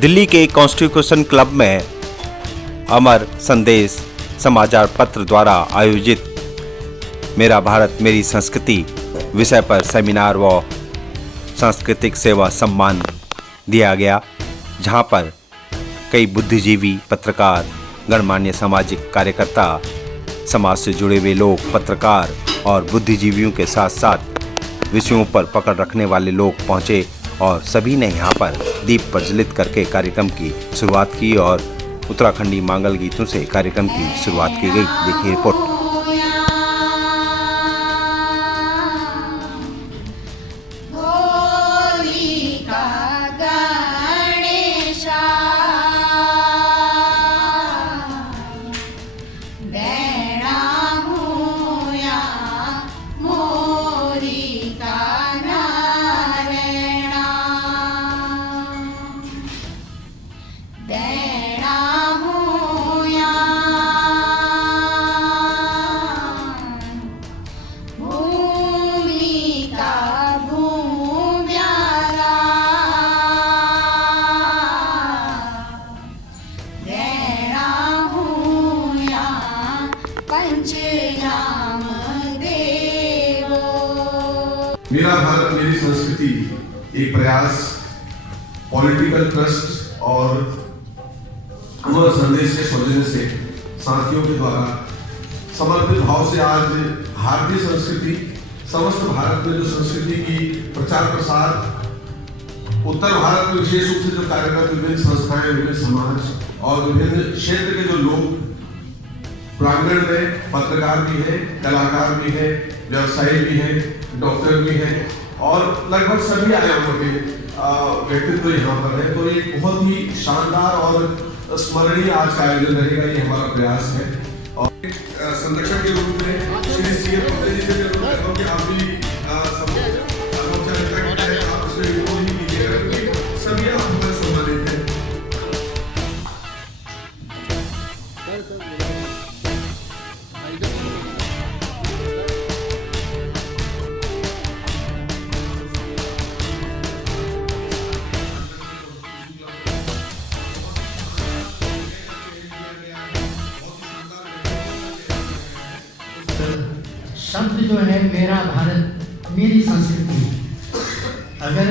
दिल्ली के constitution club में अमर संदेश समाचार पत्र द्वारा आयोजित मेरा भारत मेरी संस्कृति विषय पर सेमिनार व सांस्कृतिक सेवा सम्मान दिया गया, जहां पर कई बुद्धिजीवी, पत्रकार, गणमान्य सामाजिक कार्यकर्ता, समाज से जुड़े हुए लोग, पत्रकार और बुद्धिजीवियों के साथ साथ विषयों पर पकड़ रखने वाले लोग पहुंचे और सभी ने यहां पर दीप प्रज्वलित करके कार्यक्रम की शुरुआत की और उत्तराखंडी मांगल गीतों से कार्यक्रम की शुरुआत की गई। देखिए रिपोर्ट। मेरा भारत मेरी संस्कृति एक प्रयास पॉलिटिकल ट्रस्ट और अमर संदेश के सौजन्य से साथियों के द्वारा समर्पित भाव से आज भारतीय संस्कृति, समस्त भारत में जो संस्कृति की प्रचार प्रसार, उत्तर भारत में विशेष रूप से जो कार्यक्रम, विभिन्न संस्थाएं, विभिन्न समाज और विभिन्न क्षेत्र के जो लोग प्रांगण में, पत्रकार भी है, कलाकार भी है, व्यवसायी भी है, डॉक्टर भी है और लगभग सभी आयामों के व्यक्तित्व यहाँ पर है। तो एक बहुत ही शानदार और स्मरणीय आज का आयोजन रहेगा, ये हमारा प्रयास है। और संरक्षक के रूप में श्री सीएम पटेल जी से अनुरोध करता हूं कि आप भी सभी आप हमारे सम्मानित हैं। शब्द जो है मेरा भारत मेरी संस्कृति, अगर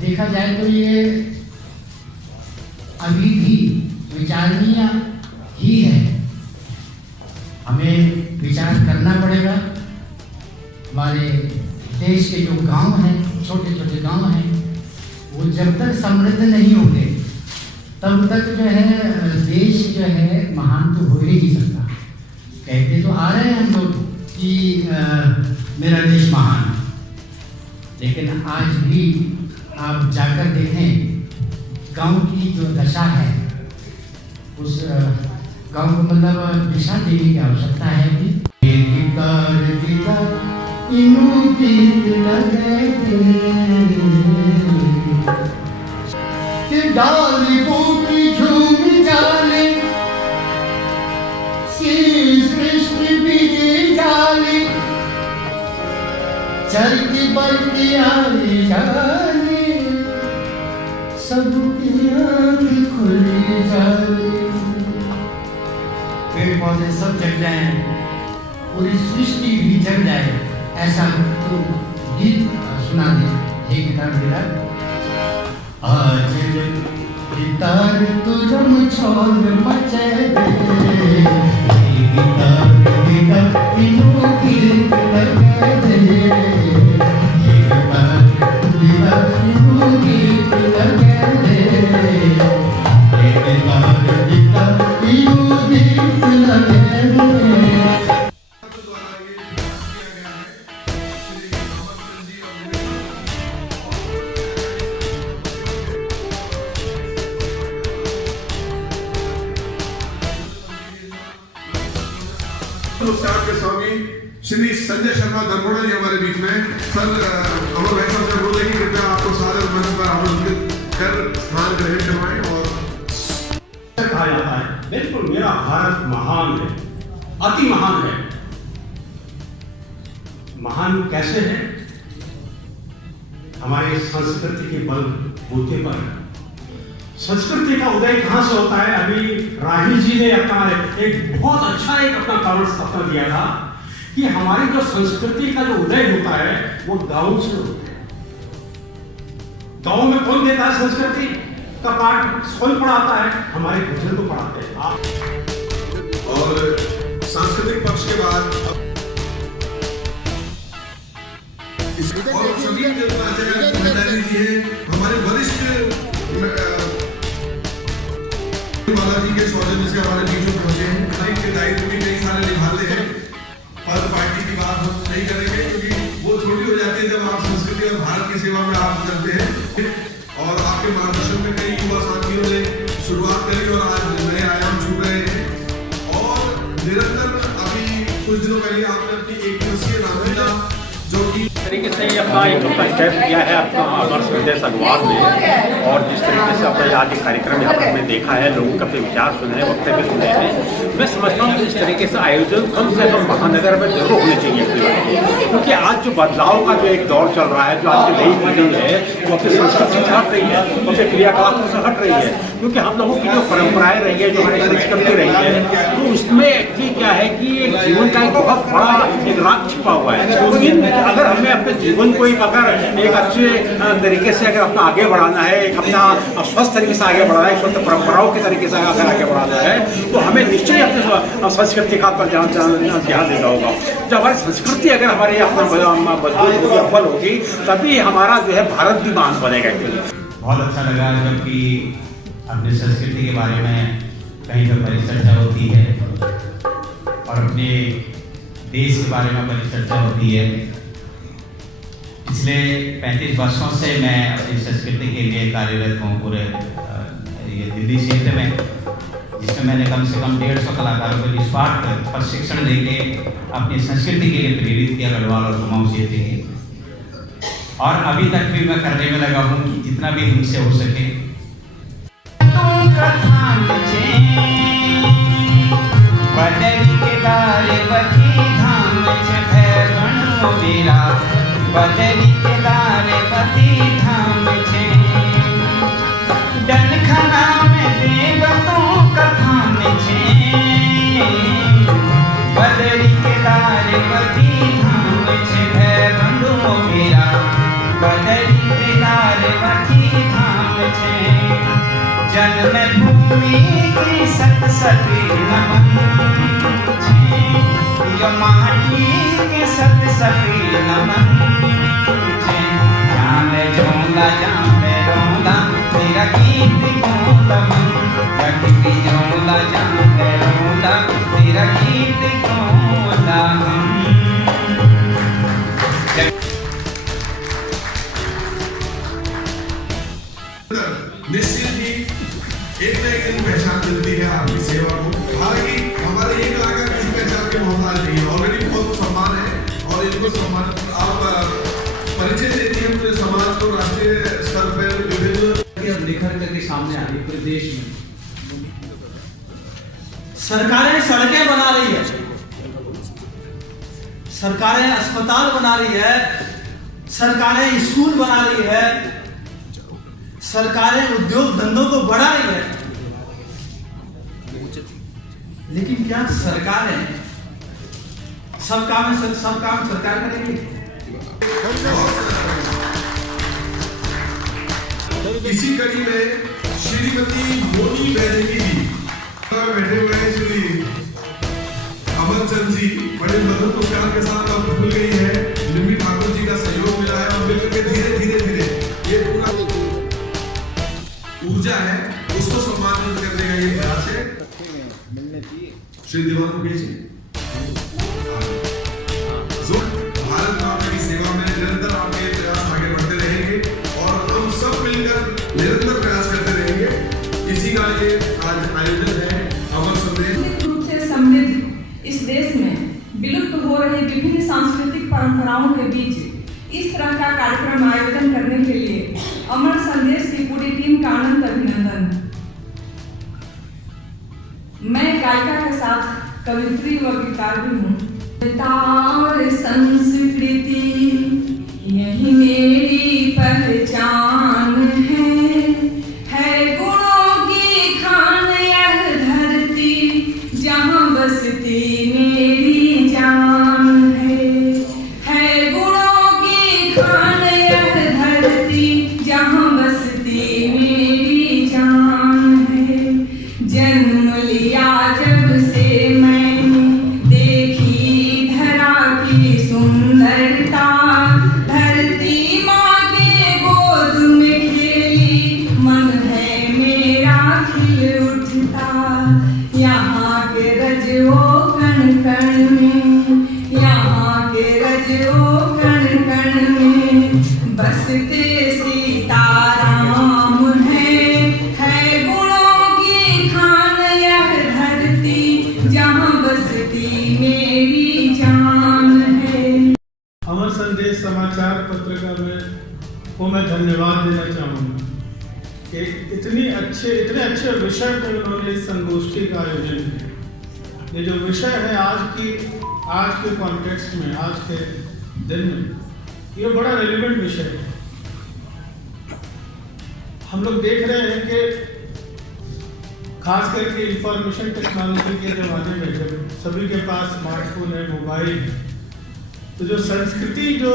देखा जाए तो ये अभी भी विचारणीय ही है। हमें विचार करना पड़ेगा। हमारे देश के जो गांव हैं, छोटे छोटे गांव हैं, वो जब तक समृद्ध नहीं होंगे तब तक जो है देश जो है महान तो हो ही नहीं सकता। कहते तो आ रहे हैं हम लोग कि मेरा देश महान, लेकिन आज भी आप जाकर देखें गांव की जो दशा है, उस गांव को मतलब दिशा देने की आवश्यकता है कि डाली बूटी झूम जाले सृष्टि बीजी जाली चलती बढ़ती आली जाली सबकी आँख खुली जाली। पेड़ पौधे सब जग जाए, पूरी सृष्टि भी जग जाए, ऐसा तो गीत सुना दे। एक गिटार दिला आज गिटार तुरम छोड़ मचे दे, गिटार गिटार इनु गीत लगे दे, गिटार गिटार इनु गीत लगे दे, गिटार गिटार इनु गीत लगे दे। के स्वामी श्री संजय शर्मा दरभोड़ा जी हमारे बीच में। सर अमर भाई साहब से बोल देंगे कृपया आपको सादर मंच पर आमंत्रित कर स्थान ग्रहण करवाएं। और कहा जाता है बिल्कुल मेरा भारत महान है, अति महान है। महान कैसे है? हमारे संस्कृति के बल बूते पर, संस्कृति का उदय कहाँ से होता है? अभी राही जी ने अपना एक बहुत अच्छा एक अपना कमेंट्स अपना दिया था कि हमारी जो संस्कृति का जो उदय होता है वो गांव से होता है। गांव में कौन देता है संस्कृति का पाठ? कौन पढ़ाता है? हमारे बुजुर्ग को पढ़ाते हैं। और सांस्कृतिक पक्ष के बाद और सभी आचार्य जी हैं, हमारे वरिष्ठ बालाजी के सौजन्य से हमारे बीच में पहुंचे हैं। लाइफ के दायित्व भी कई सारे निभाते हैं। पद पार्टी की बात हम नहीं करेंगे क्योंकि वो छोटी हो जाती है जब आप संस्कृति और भारत की सेवा में आप करते हैं। और आपके मार्गदर्शन में कई युवा साथियों ने शुरुआत करी और आज नए आयाम छू रहे हैं। और निरंतर अभी कुछ दिनों पहले आपने अपनी 1 दिवसीय रामलीला जो कि तरीके से ये अपना एक स्टेप किया है अपना अमर संदेश अखबार में, और जिस तरीके से अपना आज कार्यक्रम यहाँ पर हमने देखा है, लोगों के अपने विचार सुने हैं, वक्तव्य सुने हैं। मैं समझता हूँ कि इस तरीके से आयोजन कम से कम महानगर में जरूर होने चाहिए, क्योंकि आज जो बदलाव का जो एक दौर चल रहा है, जो आज की नई पीढ़ी है वो अपनी संस्कृति से हट रही है, वो अपने क्रियाकलापों से हट रही है। क्योंकि हम लोगों की जो परंपराएं रही है, जो हमारी संस्कृति रही है, तो उसमें एक्चुअली क्या है कि एक जीवन का एक बहुत बड़ा एक राग छिपा हुआ है। लेकिन अगर हमें अपने जीवन को एक अच्छे तरीके से अगर अपना आगे बढ़ाना है, एक अपना स्वस्थ तरीके से आगे बढ़ाना है, स्वस्थ परंपराओं के तरीके से अगर आगे बढ़ाना है, तो हमें निश्चय अपने संस्कृति का ध्यान देना होगा। जब हमारी संस्कृति अगर हमारी अपना मजबूत होगी, अव्वल होगी, तभी हमारा जो है भारत भी महान बनेगा। बहुत अच्छा लगा जबकि अपनी संस्कृति के बारे में कहीं पर परिचर्चा होती है और अपने देश के बारे में परिचर्चा होती है। पिछले 35 वर्षों से मैं अपनी संस्कृति के लिए कार्यरत हूँ पूरे ये दिल्ली क्षेत्र में, जिसमें मैंने कम से कम 150 कलाकारों को निस्वार्थ प्रशिक्षण देके अपनी संस्कृति के लिए प्रेरित किया गढ़वाल और कुमाऊं क्षेत्र के। और अभी तक भी मैं करने में लगा हूँ कि जितना भी हमसे हो सके। बदरी के दारे पति धाम छे डनखना में देवतों कथान छे बदरी के दारे पति धाम छे है बंधु मेरा बदरी के दारे पति धाम छे जन्म भूमि की सत सती नमन छे यो माटी के सत सती नमन जाने रोला तेरा गीत गाऊंगा जगती रोला जाने रोला तेरा गीत गाऊंगा निश्चित ही एक न एक दिन पहचान मिलती है आपकी सेवा को। हालांकि हमारे ये कलाकार किसी पहचान के मोहताज नहीं है, ऑलरेडी बहुत सम्मान है और इनको सम्मान आप परिचय देती है पूरे समाज को राष्ट्रीय स्तर पर विभिन्न निखर करके सामने आ रही है। पूरे देश में सरकारें सड़कें बना रही है, सरकारें अस्पताल बना रही है, सरकारें स्कूल बना रही है, सरकारें उद्योग धंधों को बढ़ा रही है। लेकिन क्या सरकारें सब काम सरकार करेगी? इसी कड़ी में श्रीमती मोनी बैदेवी जी बैठे हुए हैं, श्री अमरचंद जी बड़े मधुर पुरस्कार के साथ अब खुल गई है। निम्मी ठाकुर जी का सहयोग मिला है और मिलकर के धीरे धीरे ये पूरा ऊर्जा है उसको सम्मानित करने का ये प्रयास है। श्री दीवान मुकेश जी भारत माता की सेवा में निरंतर आपके प्रयास आगे बढ़ते रहेंगे और हम सब मिलकर निरंतर प्रयास करते रहेंगे। इसी का ये आज आयोजन है अमर संदेश। रूप से समृद्ध इस देश में विलुप्त हो रहे विभिन्न सांस्कृतिक परंपराओं के बीच इस तरह का कार्यक्रम आयोजन करने के लिए अमर संदेश की पूरी टीम का अनंत अभिनंदन। मैं गायिका के साथ कवित्री व गीतकार भी हूँ। तार संस्कृति यही मेरी पहचान है गुणों सुंदरता धरती माँ के गोद में खेली मन है मेरा खिल उठता यहाँ के रजो कण कण में यहाँ के रजो कण कण में बसते सीताराम है गुणों की खान यह धरती जहाँ बसती मेरी जान है। अमर संदेश समाचार पत्रिका में को मैं धन्यवाद देना चाहूँगा कि इतने अच्छे विषय पर उन्होंने इस संगोष्ठी का आयोजन किया। ये जो विषय है आज के कॉन्टेक्स्ट में, आज के दिन में, ये बड़ा रेलिवेंट विषय है। हम लोग देख रहे हैं कि खास करके इंफॉर्मेशन टेक्नोलॉजी के ज़माने में जब सभी के पास स्मार्टफोन है, मोबाइल है, तो जो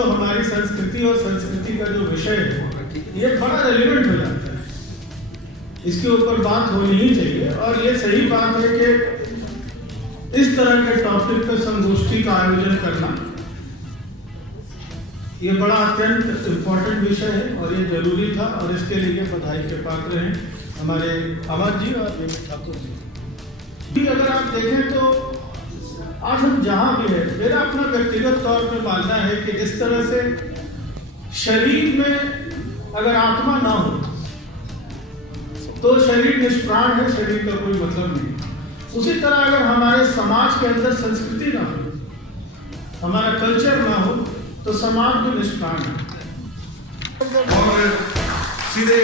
हमारी संस्कृति और संस्कृति का जो विषय है ये बड़ा रेलिवेंट हो जाता है। इसके ऊपर बात होनी ही चाहिए और ये सही बात है कि इस तरह के टॉपिक पर संगोष्ठी का आयोजन करना ये बड़ा अत्यंत इम्पोर्टेंट विषय है और ये जरूरी था और इसके लिए बधाई के पात्र हैं हमारे अमर जी और ठाकुर जी। अगर आप देखें तो आज हम जहाँ भी है, मेरा अपना व्यक्तिगत तौर पे मानना है कि जिस तरह से शरीर में अगर आत्मा ना हो तो शरीर निष्प्राण है, शरीर का कोई मतलब नहीं। उसी तरह अगर हमारे समाज के अंदर संस्कृति ना हो, हमारा कल्चर ना हो, तो समाज भी निष्प्राण है। और सीधे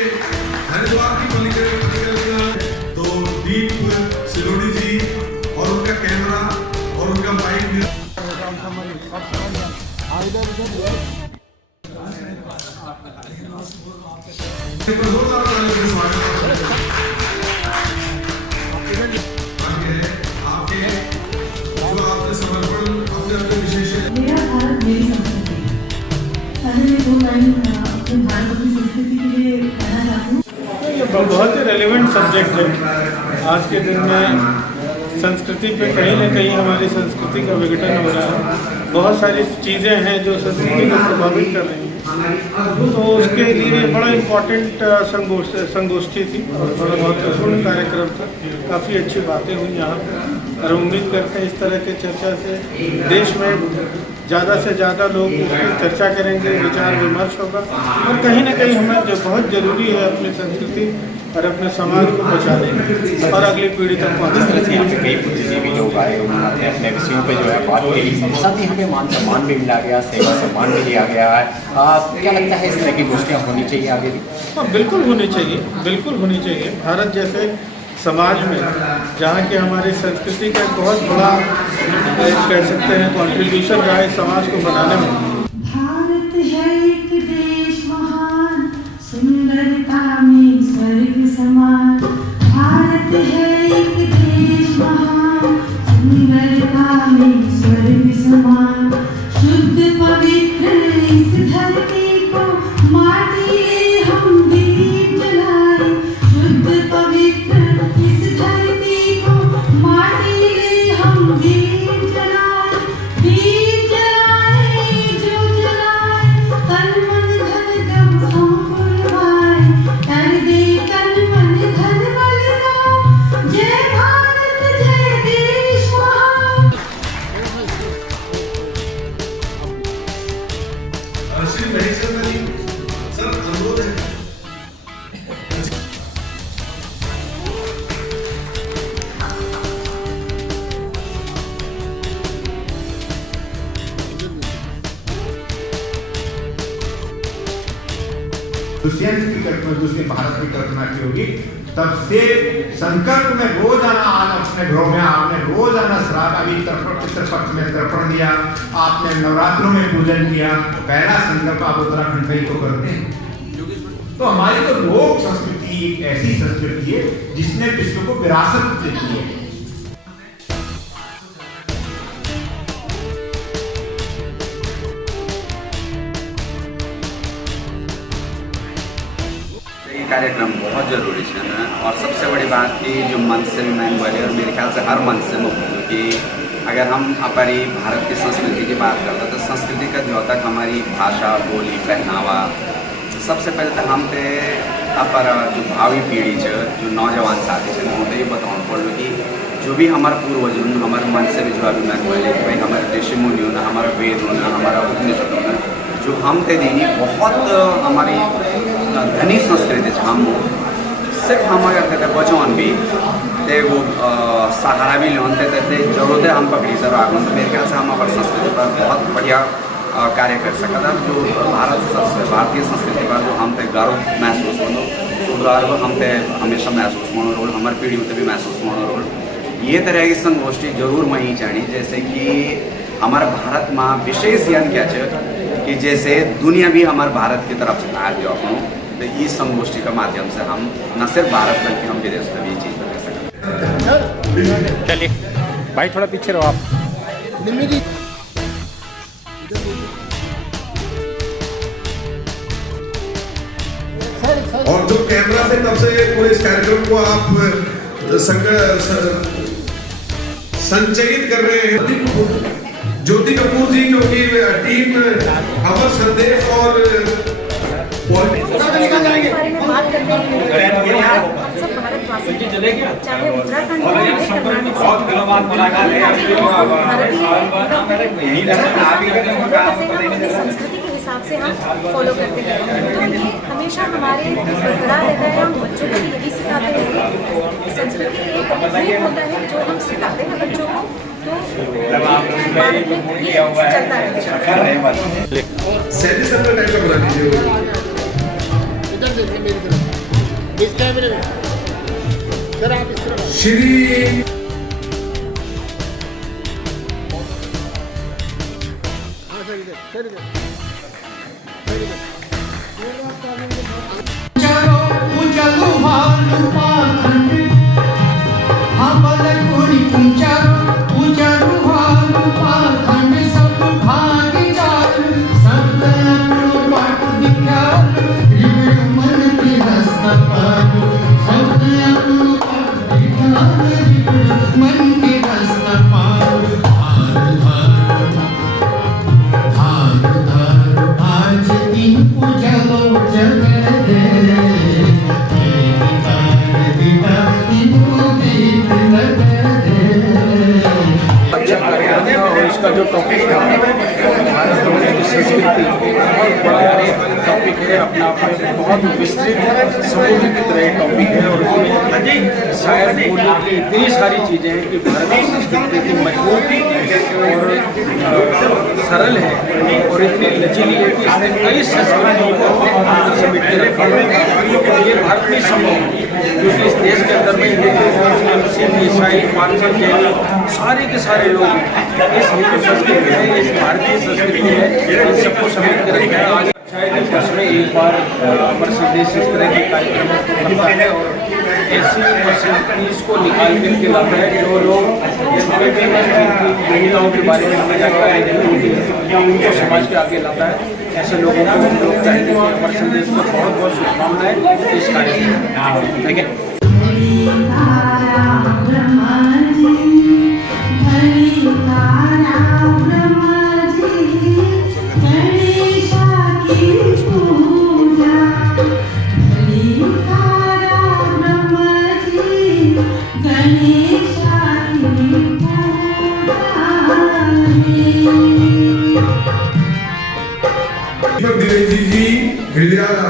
हरिद्वार की परिक्रमा तो दीप सिलोनी जी और उनका कैमरा और उनका माइक आपने समर्पण अपने विशेष मेरा भारत मेरी संस्कृति। पहले मैं 2 लाइन अपने भारत की संस्कृति के लिए कहना चाहती हूँ। ये बहुत ही रेलेवेंट सब्जेक्ट है। आज के दिन में संस्कृति पे कहीं ना कहीं हमारी संस्कृति का विघटन हो रहा है। बहुत सारी चीज़ें हैं जो संस्कृति को प्रभावित कर रही हैं, तो उसके लिए बड़ा इम्पोर्टेंट संगोष्ठी थी और बड़ा महत्वपूर्ण कार्यक्रम था। काफ़ी अच्छी बातें हुई यहाँ पर और उम्मीद करते हैं इस तरह के चर्चा से देश में ज़्यादा से ज़्यादा लोग उसकी चर्चा करेंगे, विचार विमर्श होगा और कहीं ना कहीं हमें जो बहुत ज़रूरी है अपनी संस्कृति और अपने समाज को बचाने और अगली पीढ़ी तक पहुँचाने। कई बुद्धिजीवी लोग आए, उन्होंने अपने विषयों पे जो है बात करी, साथ ही हमें मान सम्मान भी मिला गया, सेवा सम्मान भी दिया गया है। क्या लगता है इस तरह की गोष्ठियाँ होनी चाहिए आगे भी? हाँ, बिल्कुल होनी चाहिए, बिल्कुल होनी चाहिए। भारत जैसे समाज में जहाँ की हमारी संस्कृति का एक बहुत बड़ा कह सकते हैं कॉन्ट्रीब्यूशन रहा है समाज को बनाने में। भारत है एक देश महान, सुंदरता में स्वर्ग समान। भारत है एक देश महान, सुंदरता में स्वर्ग समान। शुद्ध पवित्र इस धरती को माटी ले हम दीप जलाए। शुद्ध पवित्र इस धरती को माटी ले हम दीप जलाए। दीप जलाए जो जलाए, तन मन धन दम संपुरवाए। कर दे तन मन धन बलिदान, जय भारत जय देश महान। श्री महेश्वर जी सर अनुरोध है। दुष्यंत की कल्पना, जिसने भारत की कल्पना की होगी, तब से संकल्प में रोजाना आज अपने घरों में आपने रोजाना श्राद्ध अभी पितृपक्ष में तर्पण दिया, आपने नवरात्रों में पूजन किया, तो पहला संकल्प आप उत्तराखंड में ही तो करते हैं। तो हमारी तो लोक संस्कृति एक ऐसी संस्कृति है जिसने विश्व को विरासत देती है। कार्यक्रम बहुत जरूरी है और सबसे बड़ी बात की जो मंच से भी मैं बोले और मेरे ख्याल से हर मंच से कि अगर हम हमारी भारत की संस्कृति की बात करते हैं तो संस्कृति का जो तक हमारी भाषा बोली पहनावा सबसे पहले तो हम थे अपर जो भावी पीढ़ी जो नौजवान साथी से उनको ये बताना पड़ो कि जो भी हमारे पूर्वज हमारे मन से भी जो अभिमान हुए कि भाई हमारे ऋषि मुनि होना हमारा वेद होना हमारा उपनिषद होना जो हम थे दीनी बहुत हमारी धनी संस्कृति हम सिर्फ हम अगर कहते बचौन भी ते वो सहारा भी लेते थे जरूरत है हम पकड़ी सर आगे तो मेरे ख्याल से हम हमारी संस्कृति पर बहुत बढ़िया कार्य कर सकता था जो भारतीय संस्कृति पर जो हम पे गर्व महसूस हो गर्व हम पे हमेशा महसूस होना रोल हमारी पीढ़ी होते भी महसूस होना रोल ये तरह की संगोष्ठी जरूर वहीं चाहिए जैसे कि हमारे भारत में विशेष यान क्या कि जैसे दुनिया भी हमारे भारत की तरफ से आगे अपनों तो इस संगोष्ठी के माध्यम से हम न सिर्फ भारत बल्कि हम विदेश में भी ये चीज़ कर सकते हैं। चलिए भाई थोड़ा पीछे रहो आप। और जो कैमरा से तब से पूरे इस कार्यक्रम को आप संचयित कर रहे हैं ज्योति कपूर जी जो कि टीम अमर संदेश और चाहे उत्तराखंड संस्कृति के हिसाब से हम फॉलो करते हैं तो ये हमेशा हमारे बरकरार रहता है। हम बच्चों को यही सिखाते हैं संस्कृति ये होता है जो हम सिखाते हैं बच्चों को तो बाद में ये चलता है। इस कैमरे में सर आप इस तरफ श्री इसका जो टॉपिक है भारत की संस्कृति टॉपिक है अपना बहुत विस्तृत समूह की तरह टॉपिक है और उसमें शायद बोलने की इतनी सारी चीज़ें हैं कि भारत की संस्कृति की मजबूती और सरल है और इतनी लचीली है कि इसने कई संस्कृतियों को समेट के रखा है। ये भारत में संभव क्योंकि इस देश के अंदर में हिंदू मुस्लिम ईसाई पारसी जैन सारे के सारे लोग इस हिंदू संस्कृति है इस भारतीय संस्कृति है इन सबको समेट कर रखा है। शायद वर्ष में एक बार अमर संदेश इस तरह के कार्यक्रम करता है और ऐसी पर्सनैलिटीज़ को निकाल करके लाता है जो लोग महिलाओं के बारे में हमें जानता है उनको समाज के आगे लाता है। ऐसे लोगों को हम लोग चाहेंगे कि अमर संदेश को बहुत बहुत शुभकामनाएं इस कार्यक्रम में। ठीक है।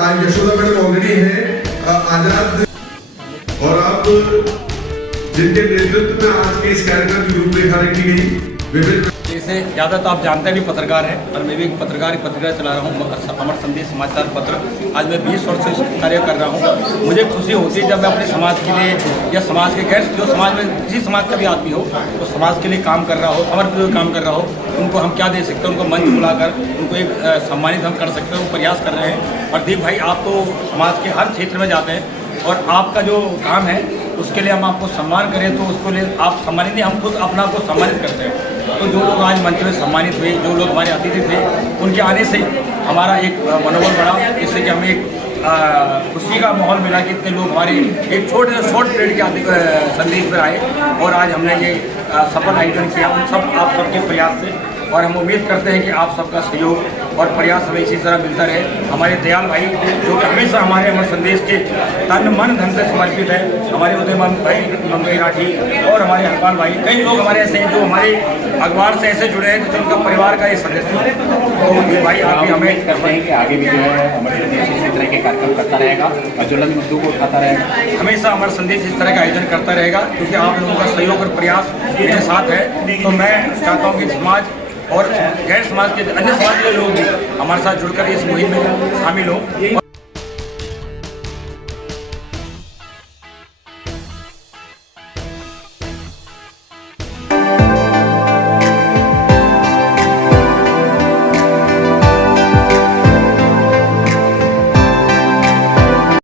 आज यशोदा मैडम ऑलरेडी है आजाद और अब जिनके नेतृत्व में आज के इस कार्यक्रम की रूपरेखा रखी गई विभिन्न जैसे ज़्यादा तो आप जानते हैं भी पत्रकार हैं और मैं भी एक पत्रिका चला रहा हूँ अमर संदेश समाचार पत्र। आज मैं 20 वर्ष से कार्य कर रहा हूँ। मुझे खुशी होती है जब मैं अपने समाज के लिए या समाज के गैर जो समाज में किसी समाज का भी आदमी हो तो समाज के लिए काम कर रहा हो समर्पित हुए काम कर रहा हो उनको हम क्या दे सकते हैं उनको मंच बुलाकर उनको एक सम्मानित हम कर सकते हैं वो प्रयास कर रहे हैं। और दीप भाई आप तो समाज के हर क्षेत्र में जाते हैं और आपका जो काम है उसके लिए हम आपको सम्मान करें तो उसको लिए आप सम्मानित नहीं हम खुद अपना आपको सम्मानित करते हैं। तो जो लोग आज मंच में सम्मानित हुए जो लोग हमारे अतिथि थे उनके आने से हमारा एक मनोबल बढ़ा जिससे कि हमें एक खुशी का माहौल मिला कि इतने लोग हमारे एक छोटे से शॉर्ट पीरियड के संदेश पर आए और आज हमने ये सफल आयोजन किया उन सब आप सबके प्रयास से। और हम उम्मीद करते हैं कि आप सबका सहयोग और प्रयास हमें इसी तरह मिलता रहे। हमारे दयाल भाई जो कि हमेशा हमारे अमर संदेश के तन मन धन से समर्पित है, हमारे उदयमान भाई मंगई राठी और हमारे हरपाल भाई, कई लोग हमारे ऐसे हैं जो हमारे अखबार से ऐसे जुड़े हैं जैसे उनका परिवार का ये सदस्य है। तो ये भाई आप भी हमें करते हैं कि आगे भी जो है अमर संदेश इसी तरह के कार्यक्रम करता रहेगा और ज्वलंत मुद्दों को उठाता रहेगा। हमेशा अमर संदेश इस तरह का आयोजन करता रहेगा क्योंकि आप लोगों का सहयोग और प्रयास मेरे साथ है। तो मैं चाहता हूँ कि समाज और गैर समाज के अन्य समाज के लोग भी हमारे साथ जुड़कर इस मुहिम में शामिल हों।